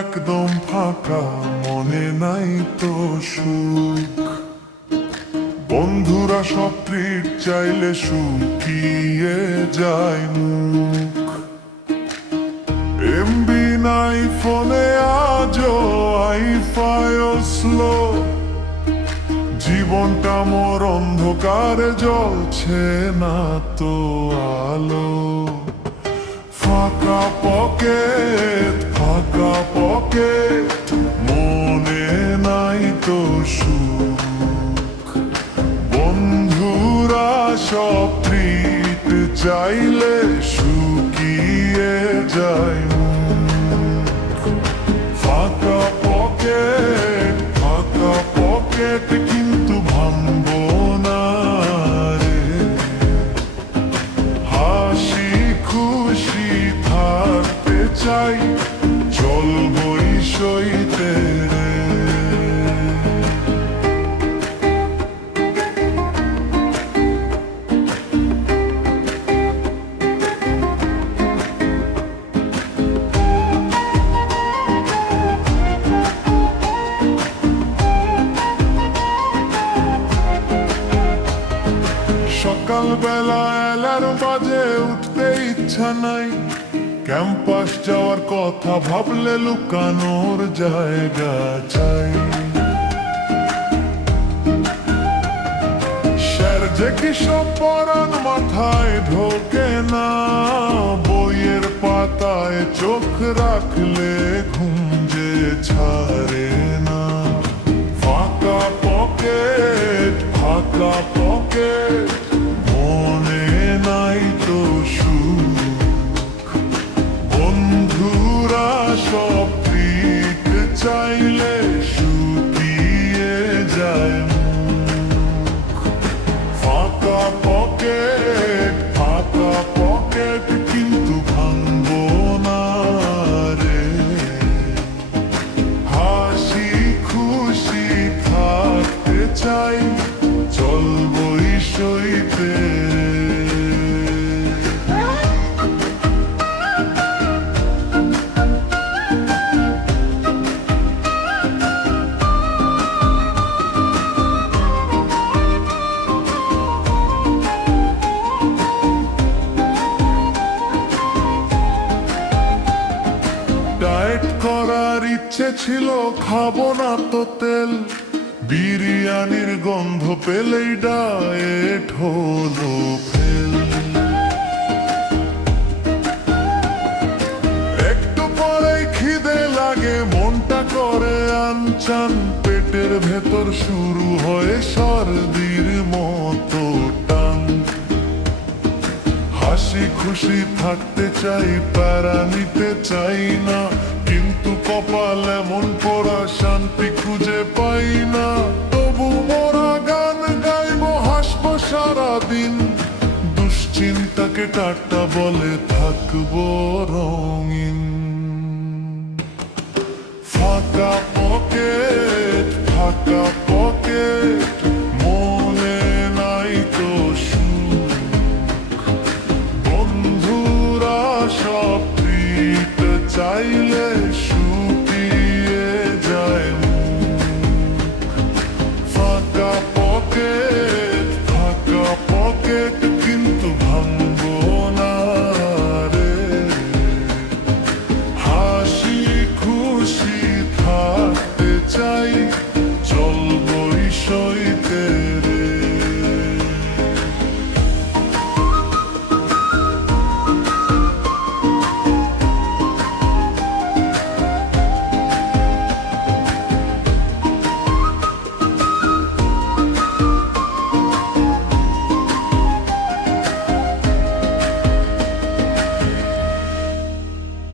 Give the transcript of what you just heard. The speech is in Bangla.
একদম ফাঁকা, মনে নাই তো সুখ। বন্ধুরা সব ট্রিট চাইলে শুকিয়ে যায় মুখ। এমবি নাই ফোনে, আজও আইফাইও স্লো। জীবনটা মোর অন্ধকারে, জ্বলছে না তো আলো। ফাঁকা পকেট, ফাঁকা পকেট, মনে নাই তো সুখ। বন্ধুরা সব ট্রিট চাইলে শুকিয়ে যায় মুখ। ফাঁকা পকেট, ফাঁকা পকেট, কিন্তু ভাঙবো না রে। হাসি খুশি থাকতে চাই, চলবই সইতে রে। সকালবেলা অ্যালার্ম বাজে, উঠতে ইচ্ছা নাই। ক্যাম্পাস যাওয়ার কথা ভাবলে লুকানোর জায়গা চাই। স্যার যে কি সব পড়ান মাথায় ঢোকে না। বইয়ের পাতায় চোখ রাখলে ঘুম যে ছাড়ে না। ফাঁকা পকেট, ফাঁকা পকেট, মনে নাই তো সুখ। বন্ধুরা সব ট্রিট চাইলে শুকিয়ে যায় মুখ। ফাঁকা পকেট, ফাঁকা পকেট, কিন্তু ভাঙবো না রে। হাসি খুশি থাকতে চাই, চলবই সইতে। ডায়েট করার ইচ্ছে ছিল, খাবো না তো তেল। বিরিয়ানির গন্ধ পেলেই ডায়েট হলো ফেল। একটু পরেই খিদে লাগে, মনটা করে আনচান। পেটের ভেতর শুরু হয় সর্দির মতো টান। হাসি খুশি থাকতে চাই, প্যারা নিতে চাই না। কিন্তু কপাল এমন পোড়া, শান্তি খুঁজে পাই না। তবু মোরা গান গাইবো, হাসবো সারাদিন। দুশ্চিন্তাকে টাটা বলে থাকবো রঙিন। ফাঁকা পকেট, ফাঁকা